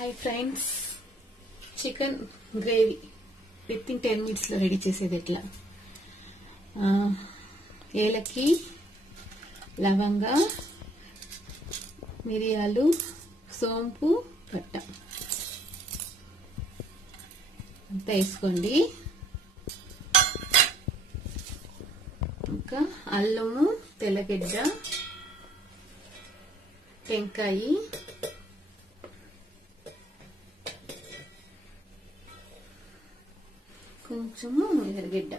Hi friends, chicken gravy with in 10 minutes లో ready చేసేది ఎట్లా. ఏలకి, లవంగ, మిరియాలు, సోంపు, పట్ట అంతా వేసుకోండి. ఇంకా అల్లము, తెల్లగడ్డ, టెంకాయ, కొంచెము ఎర్రగడ్డ,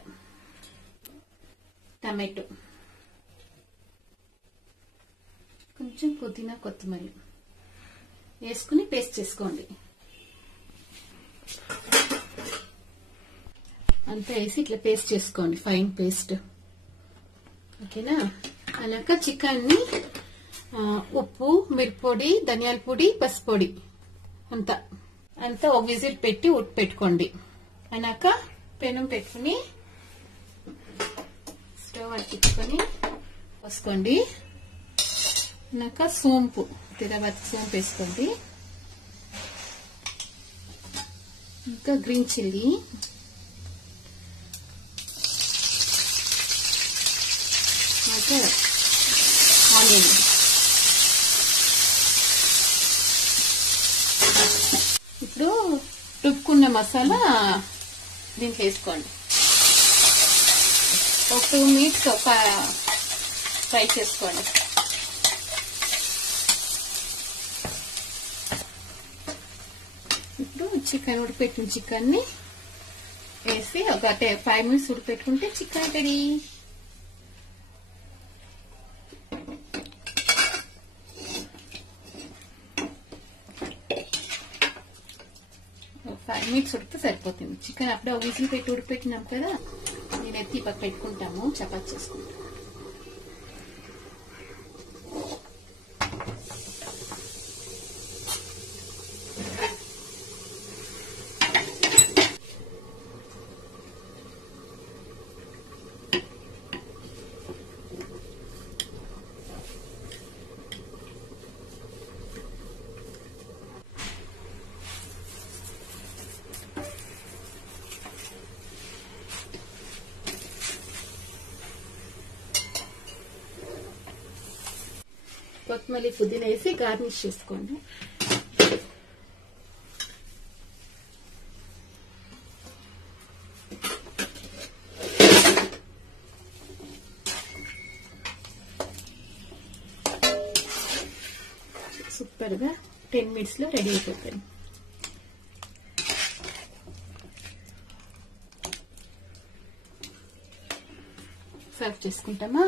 టమాటో, కొంచెం పుదీనా, కొత్తిమీర వేసుకుని పేస్ట్ చేసుకోండి. అంతా వేసి ఇట్లా పేస్ట్ చేసుకోండి, ఫైన్ పేస్ట్. ఓకేనా? అలాక చికెన్ ని ఉప్పు, మిరప్పొడి, ధనియాల పొడి, పసుపు పొడి అంతా ఒక విజిల్ పెట్టి ఉప్పు పెట్టుకోండి. అన్నాక పెనం పెట్టుకుని స్టవ్ అంటించుకొని పోసుకోండి. అన్నాక సోంపు, తిరగతి సోంపు వేసుకోండి. ఇంకా గ్రీన్ చిల్లీ, ఆనియన్, ఇప్పుడు రుబ్బుకున్న మసాలా దీంట్లో వేసుకోండి. ఒక 2 minutes ఫ్రై చేసుకోండి. ఇప్పుడు చికెన్ ఉడిపెట్టిన చికెన్ ని వేసి ఒక 5 minutes ఉడిపెట్టుకుంటే చికెన్ రెడీ. ఒక 5 minutes ఉడికితే సరిపోతుంది. చికెన్ అప్పుడే ఒక విజిల్ పెట్టి ఉడిపెట్టినాం కదా, నేను ఎత్తి పక్క పెట్టుకుంటాము, చపాతి చేసుకుంటాము. కొత్తిమీర, పుదీనా వేసి గార్నిష్ చేసుకోండి. సూపర్ గా 10 minutes లో రెడీ అయిపోతుంది. సర్వ్ చేసుకుంటామా?